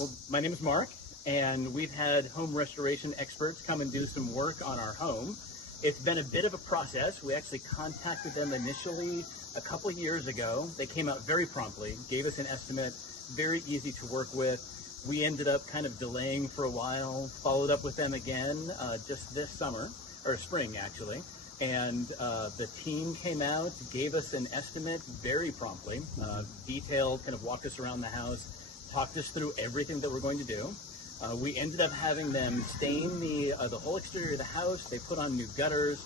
Well, my name is Mark, and we've had home restoration experts come and do some work on our home. It's been a bit of a process. We actually contacted them initially a couple of years ago. They came out very promptly, gave us an estimate, very easy to work with. We ended up kind of delaying for a while, followed up with them again just this summer, or spring actually. And the team came out, gave us an estimate very promptly, detailed, kind of walked us around the house, talked us through everything that we're going to do. We ended up having them stain the whole exterior of the house. They put on new gutters.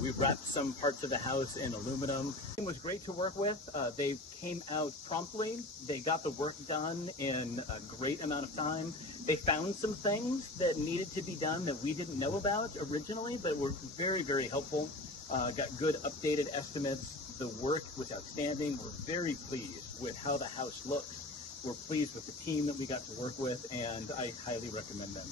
We wrapped some parts of the house in aluminum. It was great to work with. They came out promptly. They got the work done in a great amount of time. They found some things that needed to be done that we didn't know about originally, but were very, very helpful. Got good updated estimates. The work was outstanding. We're very pleased with how the house looks. We're pleased with the team that we got to work with, and I highly recommend them.